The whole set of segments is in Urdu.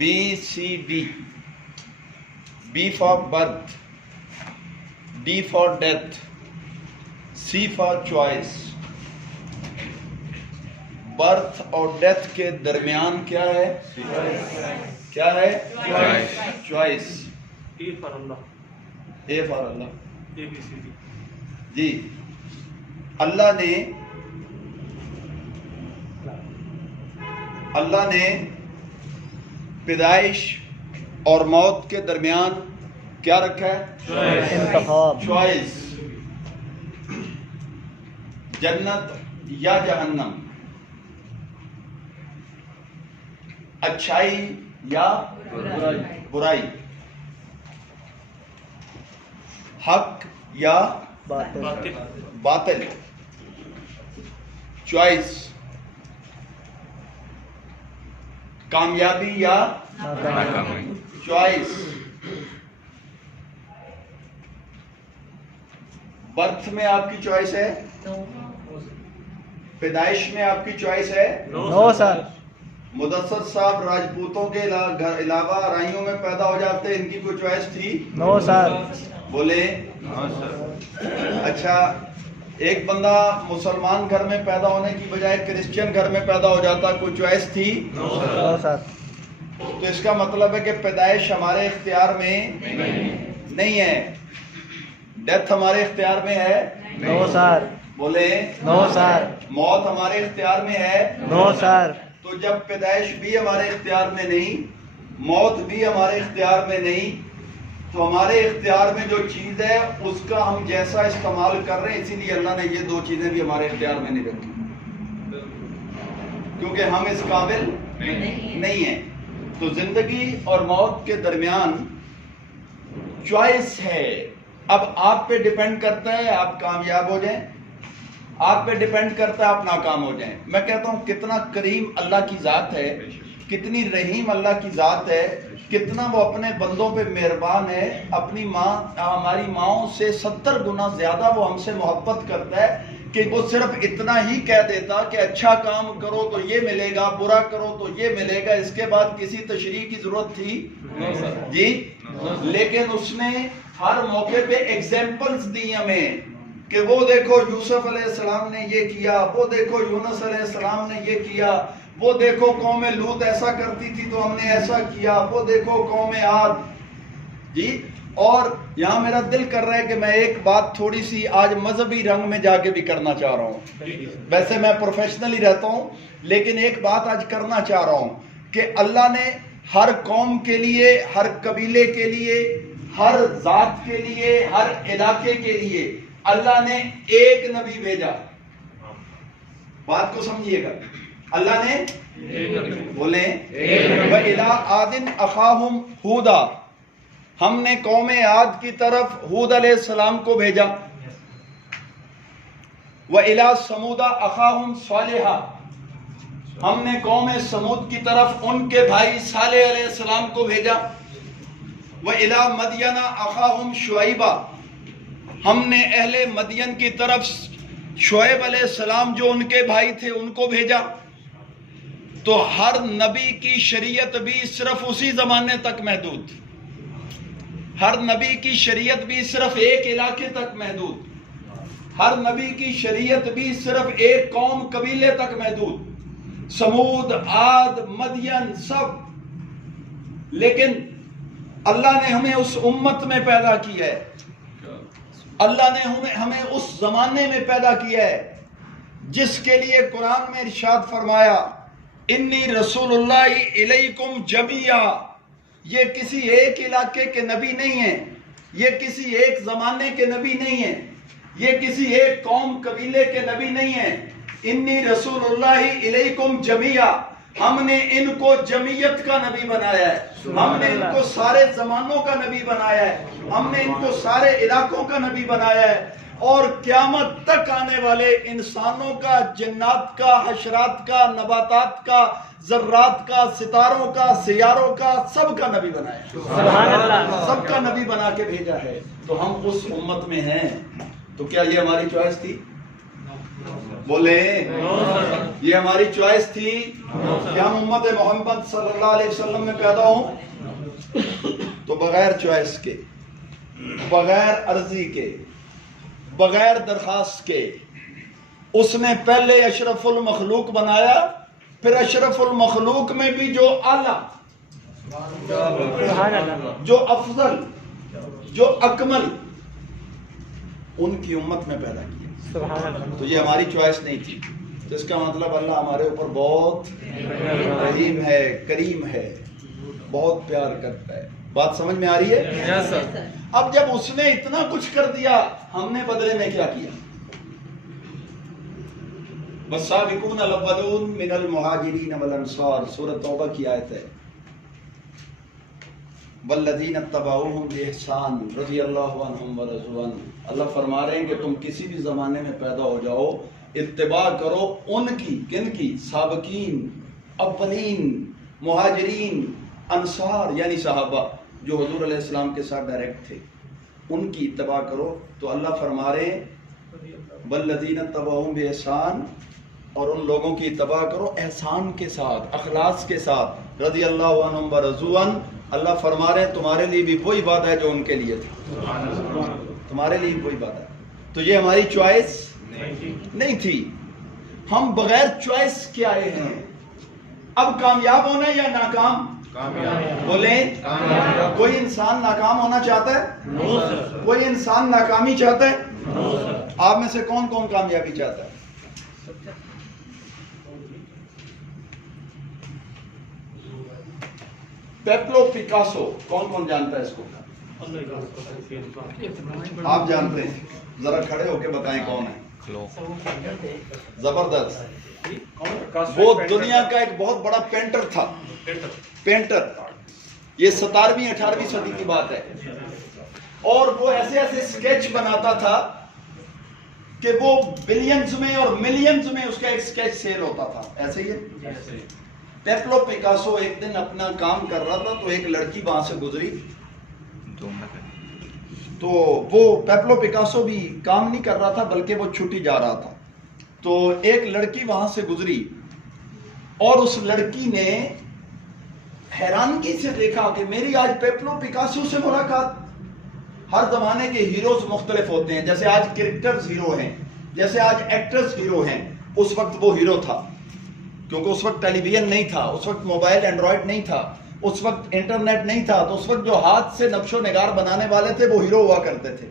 BCD. B for birth, D for death, C for choice. Birth اور ڈیتھ کے درمیان کیا ہے؟ کیا ہے؟ Choice. A for Allah. A for Allah. ABCD. جی اللہ نے پیدائش اور موت کے درمیان کیا رکھا ہے؟ انتخاب. چوائس. جنت یا جہنم، اچھائی یا برائی، حق یا باطل. باطل. چوائس. کامیابی یا ناکامی. چوائس. برتھ میں آپ کی چوائس ہے، پیدائش میں آپ کی چوائس ہے. نو سر. مدثر صاحب راجپوتوں کے علاوہ رائیوں میں پیدا ہو جاتے، ان کی کوئی چوائس تھی؟ نو سر. بولے. اچھا، ایک بندہ مسلمان گھر میں پیدا ہونے کی بجائے کرسچن گھر میں پیدا ہو جاتا، کوئی چوائس تھی؟ نو سر. تو اس کا مطلب ہے کہ پیدائش ہمارے اختیار میں نہیں ہے، ڈیتھ ہمارے اختیار میں ہے. نو سر. بولے. نو سر. موت ہمارے اختیار میں ہے. نو سر. تو جب پیدائش بھی ہمارے اختیار میں نہیں، موت بھی ہمارے اختیار میں نہیں، تو ہمارے اختیار میں جو چیز ہے اس کا ہم جیسا استعمال کر رہے ہیں. اسی لیے اللہ نے یہ دو چیزیں بھی ہمارے اختیار میں نہیں رکھی، کیونکہ ہم اس قابل نہیں ہیں. تو زندگی اور موت کے درمیان چوائس ہے. اب آپ پہ ڈیپینڈ کرتا ہے آپ کامیاب ہو جائیں، آپ پہ ڈیپینڈ کرتا ہے آپ ناکام ہو جائیں. میں کہتا ہوں کتنا کریم اللہ کی ذات ہے، کتنی رحیم اللہ کی ذات ہے، کتنا وہ اپنے بندوں پہ مہربان ہے. اپنی ماں، ہماری ماؤں سے 70 گنا زیادہ وہ ہم سے محبت کرتا ہے کہ وہ صرف اتنا ہی کہہ دیتا کہ اچھا کام کرو تو یہ ملے گا، برا کرو تو یہ ملے گا. اس کے بعد کسی تشریح کی ضرورت تھی؟ جی. لیکن اس نے ہر موقع پہ ایگزامپلز دی ہمیں کہ وہ دیکھو یوسف علیہ السلام نے یہ کیا، وہ دیکھو یونس علیہ السلام نے یہ کیا، وہ دیکھو قوم لوط ایسا کرتی تھی تو ہم نے ایسا کیا، وہ دیکھو قوم عاد. جی. اور یہاں میرا دل کر رہا ہے کہ میں ایک بات تھوڑی سی آج مذہبی رنگ میں جا کے بھی کرنا چاہ رہا ہوں. ویسے میں پروفیشنلی رہتا ہوں، لیکن ایک بات آج کرنا چاہ رہا ہوں کہ اللہ نے ہر قوم کے لیے، ہر قبیلے کے لیے، ہر ذات کے لیے، ہر علاقے کے لیے اللہ نے ایک نبی بھیجا. بات کو سمجھیے گا. اللہ نے بولے وَإِلَىٰ عَادٍ أَخَاهُمْ هُودًا، ہم نے قوم عاد کی طرف ہود علیہ السلام کو بھیجا. وَإِلَىٰ ثَمُودَ أَخَاهُمْ صَالِحًا، ہم نے قوم سمود کی طرف ان کے بھائی صالح علیہ السلام کو بھیجا. وَإِلَىٰ مَدْيَنَ أَخَاهُمْ شُعَيْبًا، ہم نے اہل مدین کی طرف شعیب علیہ السلام جو ان کے بھائی تھے ان کو بھیجا. تو ہر نبی کی شریعت بھی صرف اسی زمانے تک محدود، ہر نبی کی شریعت بھی صرف ایک علاقے تک محدود، ہر نبی کی شریعت بھی صرف ایک قوم قبیلے تک محدود، سمود، عاد، مدین سب. لیکن اللہ نے ہمیں اس امت میں پیدا کیا ہے، اللہ نے ہمیں اس زمانے میں پیدا کیا ہے جس کے لیے قرآن میں ارشاد فرمایا انی رسول اللہ الیکم جمیعا. یہ کسی ایک علاقے کے نبی نہیں ہیں، یہ کسی ایک زمانے کے نبی نہیں ہیں، یہ کسی ایک قوم قبیلے کے نبی نہیں ہیں. انی رسول اللہ الیکم جمیعا، ہم نے ان کو جمعیت کا نبی بنایا ہے، ہم نے ان کو سارے زمانوں کا نبی بنایا ہے، ہم نے ان کو سارے علاقوں کا نبی بنایا ہے. اور قیامت تک آنے والے انسانوں کا، جنات کا، حشرات کا، نباتات کا، ذرات کا، ستاروں کا، سیاروں کا، سب کا نبی بنایا ہے. سبحان اللہ. سب کا نبی بنا کے بھیجا ہے. تو ہم اس امت میں ہیں. تو کیا یہ ہماری چوائس تھی؟ بولے نو سر. یہ ہماری چوائس تھی کہ ہم امت محمد صلی اللہ علیہ وسلم میں پیدا ہوں تو بغیر چوائس کے، بغیر عرضی کے، بغیر درخواست کے اس نے پہلے اشرف المخلوق بنایا، پھر اشرف المخلوق میں بھی جو اعلیٰ، سبحان اللہ. جو افضل، جو اکمل، ان کی امت میں پیدا کیا. سبحان اللہ. تو یہ ہماری چوائس نہیں تھی. تو اس کا مطلب اللہ ہمارے اوپر بہت رحیم ہے، کریم ہے، بہت پیار کرتا ہے. بات سمجھ میں آ رہی ہے؟ یس سر. اب جب اس نے اتنا کچھ کر دیا، ہم نے بدلے میں کیا کیا؟ والسابقون الاولون من المہاجرین والانصار، سورۃ توبہ کی آیت ہے. والذین اتبعوہم بإحسان رضی اللہ عنہم ورضوا عنہ. اللہ فرما رہے ہیں کہ تم کسی بھی زمانے میں پیدا ہو جاؤ، اتباع کرو ان کی. کن کی؟ سابقین، اولین، مہاجرین، انصار یعنی صحابہ جو حضور علیہ السلام کے ساتھ ڈائریکٹ تھے، ان کی اتباع کرو. تو اللہ فرما رہے ہیں والذین اتبعوہم بإحسان، اور ان لوگوں کی اتباع کرو احسان کے ساتھ، اخلاص کے ساتھ. رضی اللہ عنہم ورضوا عنہ. اللہ فرما رہے ہیں تمہارے لیے بھی وہی بات ہے جو ان کے لیے تھی، تمہارے لیے وہی بات ہے. تو یہ ہماری چوائس نہیں تھی، ہم بغیر چوائس کے آئے ہیں. اب کامیاب ہونا یا ناکام؟ بولیں. کوئی انسان ناکام ہونا چاہتا ہے؟ نو سر. کوئی انسان ناکامی چاہتا ہے؟ نو سر. آپ میں سے کون کون کامیابی چاہتا ہے؟ پیپلو پیکاسو کون کون جانتا ہے اس کو؟ آپ جانتے ہیں؟ ذرا کھڑے ہو کے بتائیں کون ہے. زبردست. وہ دنیا کا ایک بہت بڑا پینٹر تھا. پینٹر. یہ 17ویں 18ویں صدی کی بات ہے. اور وہ ایسے ایسے سکیچ بناتا تھا کہ وہ بلینز میں اور ملینز میں اس کا ایک سکیچ سیل ہوتا تھا. ایسے ہی ہے. پیپلو پیکاسو ایک دن اپنا کام کر رہا تھا تو ایک لڑکی وہاں سے گزری. تو وہ پیپلو پیکاسو بھی کام نہیں کر رہا تھا بلکہ وہ چھٹی جا رہا تھا. تو ایک لڑکی وہاں سے گزری اور اس لڑکی نے حیرانگی سے دیکھا کہ میری آج پیپلو پیکاسو سے ملاقات. ہر زمانے کے ہیروز مختلف ہوتے ہیں. جیسے آج کرکٹرز ہیرو ہیں، جیسے آج ایکٹرز ہیرو ہیں. اس وقت وہ ہیرو تھا کیونکہ اس وقت ٹیلی ویژن نہیں تھا، اس وقت موبائل اینڈرائڈ نہیں تھا، اس وقت انٹرنیٹ نہیں تھا. تو اس وقت جو ہاتھ سے نقش و نگار بنانے والے تھے وہ ہیرو ہوا کرتے تھے.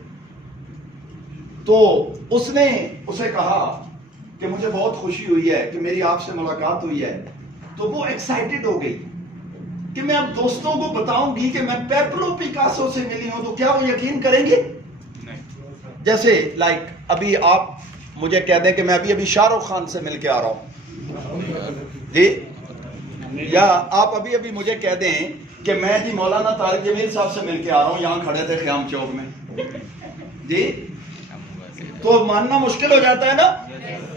تو اس نے اسے کہا کہ مجھے بہت خوشی ہوئی ہے کہ میری آپ سے ملاقات ہوئی ہے. تو وہ ایکسائٹڈ ہو گئی کہ میں اب دوستوں کو بتاؤں گی کہ میں پیپلو پیکاسو سے ملی ہوں. تو کیا وہ یقین کریں گے؟ جیسے لائک ابھی آپ مجھے کہہ دیں کہ میں ابھی شاہ رخ خان سے مل کے آ رہا ہوں جی، یا آپ ابھی مجھے کہہ دیں کہ میں جی مولانا طارق جمیل صاحب سے مل کے آ رہا ہوں، یہاں کھڑے تھے خیام چوک میں جی، تو ماننا مشکل ہو جاتا ہے نا.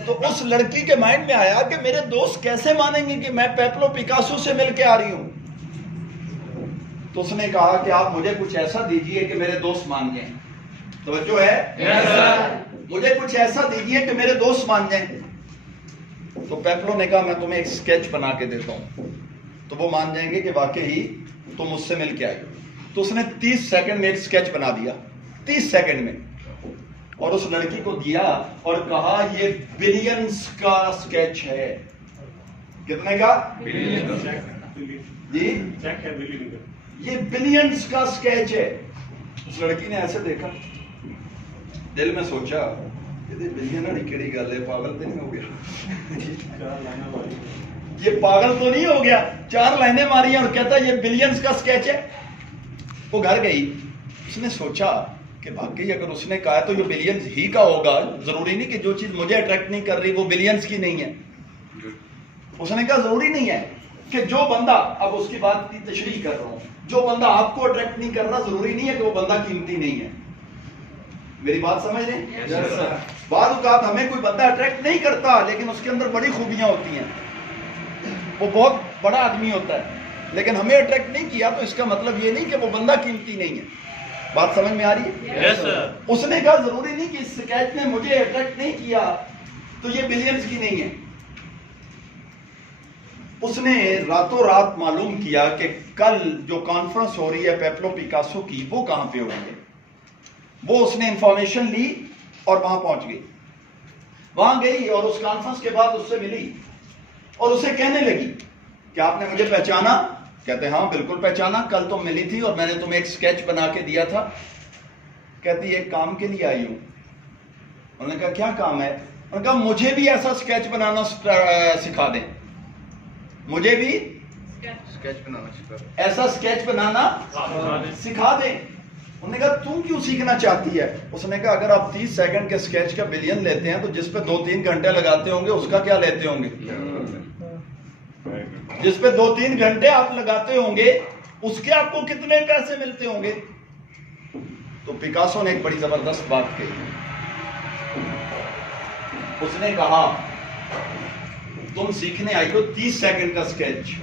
تو اس لڑکی کے مائنڈ میں آیا کہ میرے دوست کیسے مانیں گے کہ میں پیپلو پیکاسو سے مل کے آ رہی ہوں. تو اس نے کہا کہ آپ مجھے کچھ ایسا دیجئے کہ میرے دوست مان جائیں. توجہ ہے؟ مجھے کچھ ایسا دیجئے کہ میرے دوست مان جائیں. تو پیپلو نے کہا میں تمہیں ایک سکیچ بنا کے دیتا ہوں تو وہ مان جائیں گے کہ واقعی تم مجھ سے مل کے آئی. تو اس نے 30 سیکنڈ میں ایک سکیچ بنا دیا، 30 سیکنڈ میں، اور اس لڑکی کو دیا اور کہا یہ بلینز کا سکیچ ہے. کتنے کا؟ جی یہ بلینز کا سکیچ ہے. اس لڑکی نے ایسے دیکھا، دل میں سوچا بلین والی کیڑی گل ہے، پاگل تو نہیں ہو گیا؟ یہ پاگل تو نہیں ہو گیا؟ 4 لائنیں ماری اور کہتا یہ بلینز کا سکیچ ہے. وہ گھر گئی، اس نے سوچا کہ واقعی اگر اس نے کہا تو یہ بلینز ہی کا ہوگا، ضروری نہیں کہ جو چیز مجھے اٹریکٹ نہیں کر رہی وہ بلینز کی نہیں ہے. اس نے کہا ضروری نہیں ہے کہ جو بندہ، اب اس کی بات کی تشریح کر رہا ہوں، جو بندہ آپ کو اٹریکٹ نہیں کر رہا ضروری نہیں ہے کہ وہ بندہ قیمتی نہیں ہے. میری بات سمجھ رہے ہیں؟ بعض اوقات ہمیں کوئی بندہ اٹریکٹ نہیں کرتا لیکن اس کے اندر بڑی خوبیاں ہوتی ہیں، وہ بہت بڑا آدمی ہوتا ہے لیکن ہمیں اٹریکٹ نہیں کیا تو اس کا مطلب یہ نہیں کہ وہ بندہ قیمتی نہیں ہے. بات سمجھ میں آ رہی ہے؟ Yes, sir. اس نے کہا ضروری نہیں کہ اس سکیچ نے مجھے اٹریکٹ نہیں کیا تو یہ بلینز کی نہیں ہے. اس نے راتوں رات معلوم کیا کہ کل جو کانفرنس ہو رہی ہے پیبلو پیکاسو کی وہ کہاں پہ ہو رہی ہے. وہ اس نے انفارمیشن لی اور وہاں پہنچ گئی. وہاں گئی اور اس کانفرنس کے بعد اس سے ملی اور اسے کہنے لگی کہ آپ نے مجھے پہچانا؟ کہتے ہاں بالکل پہچانا, کل تم ملی تھی اور میں نے تمہیں ایک سکیچ بنا کے دیا تھا. کہتی ایک کام کے لیے آئی ہوں. انہوں نے کہا کیا کام ہے؟ انہوں نے کہا مجھے بھی ایسا سکیچ بنانا سکھا دیں, مجھے بھی ایسا سکیچ بنانا سکھا دیں. انہوں نے کہا تم کیوں سیکھنا چاہتی ہے؟ اس نے کہا اگر آپ 30 سیکنڈ کے سکیچ کا بلین لیتے ہیں تو جس پہ 2-3 گھنٹے لگاتے ہوں گے اس کا کیا لیتے ہوں گے؟ جس پہ 2-3 گھنٹے آپ لگاتے ہوں گے اس کے آپ کو کتنے پیسے ملتے ہوں گے؟ تو پیکاسو نے ایک بڑی زبردست بات کہی. اس نے کہا تم سیکھنے آئی ہو 30 سیکنڈ کا سکیچ,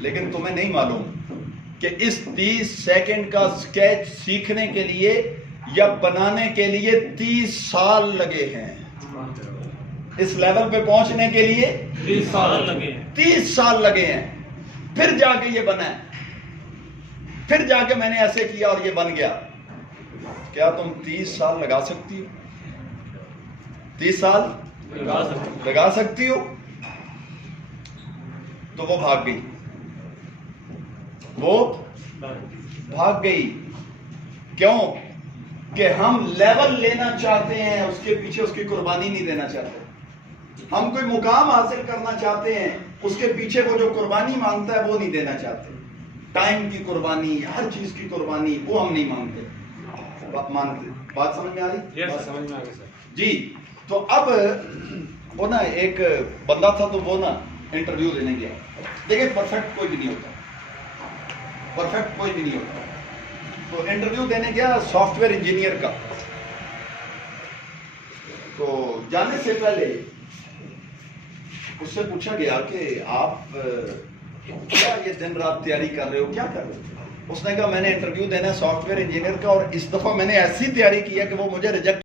لیکن تمہیں نہیں معلوم کہ اس 30 سیکنڈ کا سکیچ سیکھنے کے لیے یا بنانے کے لیے 30 سال لگے ہیں. اس لیول پہ پہنچنے کے لیے 30 سال لگے ہیں. 30 سال لگے ہیں. پھر جا کے یہ بنا ہے, پھر جا کے میں نے ایسے کیا اور یہ بن گیا. کیا تم 30 سال لگا سکتی ہو؟ 30 سال لگا سکتی ہو؟ تو وہ بھاگ گئی. وہ بھاگ گئی. کیوں؟ کہ ہم لیول لینا چاہتے ہیں, اس کے پیچھے اس کی قربانی نہیں دینا چاہتے. ہم کوئی مقام حاصل کرنا چاہتے ہیں, اس کے پیچھے وہ جو قربانی مانگتا ہے وہ نہیں دینا چاہتے. ٹائم کی قربانی, ہر چیز کی قربانی وہ ہم نہیں مانگتے. بات سمجھ میں آ رہی؟ Yes, سمجھ میں آ گئی سر. جی. تو اب وہ نا ایک بندہ تھا تو وہ نا انٹرویو دینے گیا. دیکھیں پرفیکٹ کوئی بھی نہیں ہوتا, پرفیکٹ کوئی بھی نہیں ہوتا. تو انٹرویو دینے گیا سافٹ ویئر انجینئر کا. تو جانے سے پہلے اس سے پوچھا گیا کہ آپ کیا یہ دن رات تیاری کر رہے ہو, کیا کر رہے ہو؟ اس نے کہا میں نے انٹرویو دینا ہے سافٹ ویئر انجینئر کا اور اس دفعہ میں نے ایسی تیاری کی ہے کہ وہ مجھے ریجیکٹ